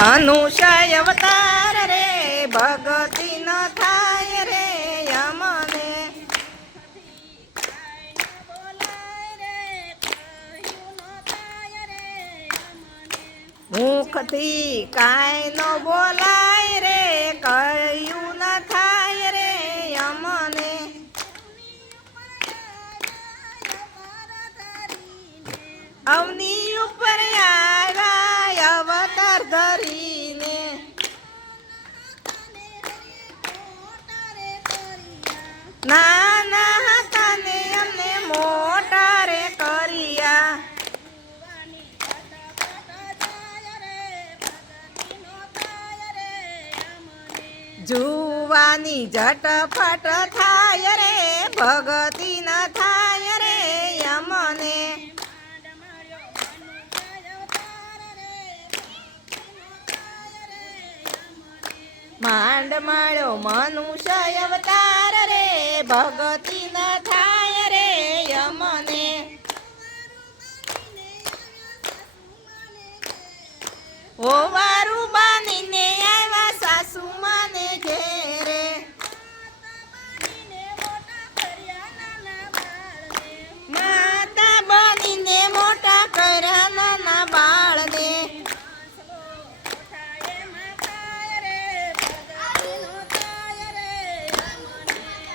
મનુષ્ય અવતાર રે ભગતિ ન થાય રે અમને મુખથી કાંઈ ન બોલાય રે કયું ન થાય રે અમને અવની ઉપર આવ્યા અવતાર ધરીને નાના હતા ને અમને મોટા રે કર્યા જુવાની ઝટપટ થાય રે ભગતિ ન થાય રે અમને માંડ માળ્યો મનુષ્ય અવતાર રે ભગતિ ન થાય રે અમને ઓવારું બાનીને આવ્યા સાસુ માને ઘેરે માતા બનીને મોટા કર્યા નાના બાળને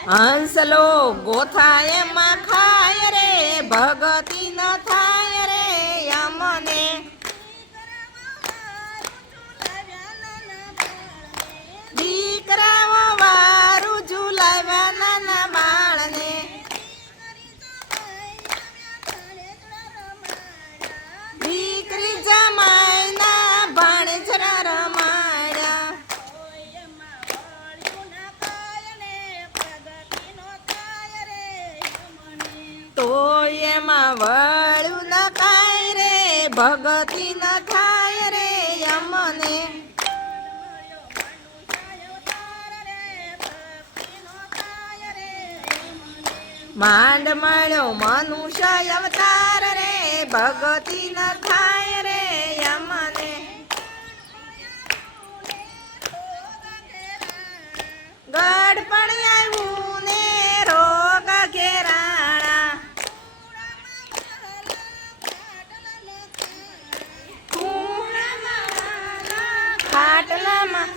હંસલો ગોથા એમાં ખાય રે ભગતિ ન થાય રે અમને દીકરાઓ વારું ઝુલાવ્યા નાના બાળને દીકરી જમાઈના ભાણેજરા રમાડ્યા તો એમાં વળ્યું ન કાંઈ રે ભગતિ ન થાય રે અમને માંડ મળ્યો મનુષ્ય અવતાર રે ભગતિ ન થાય રે અમને ગઢ પણ આવ્યું ને રોગ ઘેરાણા ખાટલામાં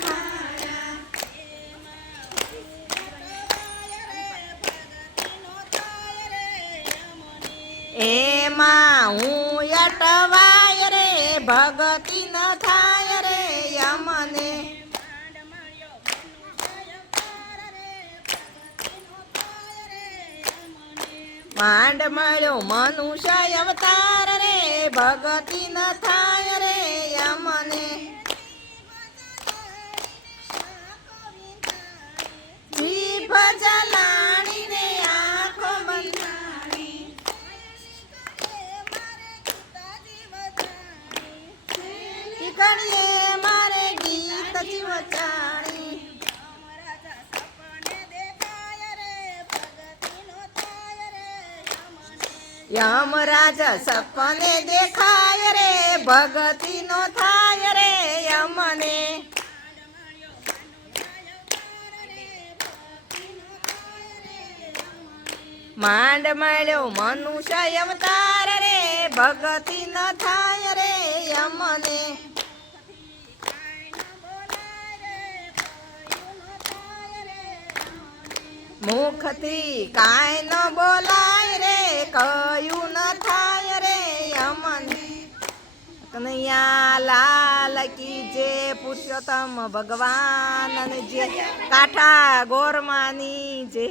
એમાં હું અટવાય રે ભગતિ ન થાય રે અમને માંડ મળ્યો મનુષ્ય અવતાર રે ભગતિ ન થાય રે અમને જીભ જલાણી ને આંખો બંધાણી કણીએ મારે ગીત જીવચાણી યમરાજ સપને દેખાય રે ભગતિ નો થાય રે અમને માંડ મળ્યો મનુષ્ય અવતાર રે ભગતિ ન થાય રે અમને મુખથી કાંઈ ન બોલાય રે કયું ન થાય રે અમને કનૈયા લાલ કી જે પુરુષોત્તમ ભગવાન જે કાઠા ગોરમાની જે